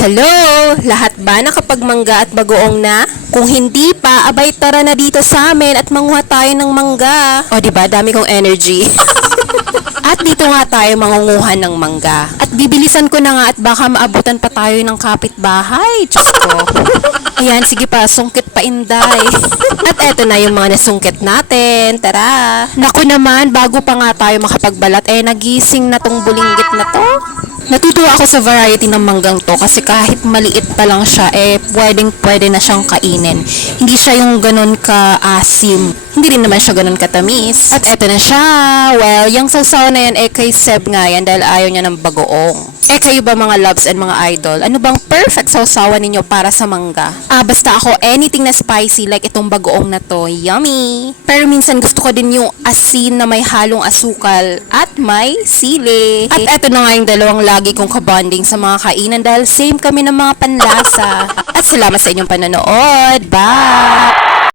Hello! Lahat ba nakapagmangga at bagoong na? Kung hindi pa, abay tara na dito sa amin at manguha tayo ng mangga. O diba, dami kong energy. At dito nga tayo mangunguha ng mangga. At bibilisan ko na nga at baka maabutan pa tayo ng kapitbahay. Diyos ko. Ayan, sige pa, sungkit pa inday. At eto na yung mga nasungkit natin. Tara. Naku naman, bago pa nga tayo makapagbalat, nagising na tong bulinggit na to. Natutuwa ako sa variety ng manggang to kasi kahit maliit pa lang siya, pwede na siyang kainin. Hindi siya yung ganun ka-asim. Hindi rin naman siya ganun katamis. At eto na siya. Well, yung sausaw na yan, kay Seb nga yan dahil ayaw niya ng bagoong. Kayo ba mga loves and mga idol? Ano bang perfect sausawan ninyo para sa mangga? Basta ako, anything na spicy like itong bagoong na to. Yummy! Pero minsan gusto ko din yung asin na may halong asukal at may sili. At eto na nga yung dalawang lagi kong kabonding sa mga kainan dahil same kami ng mga panlasa. At salamat sa inyong panonood. Bye!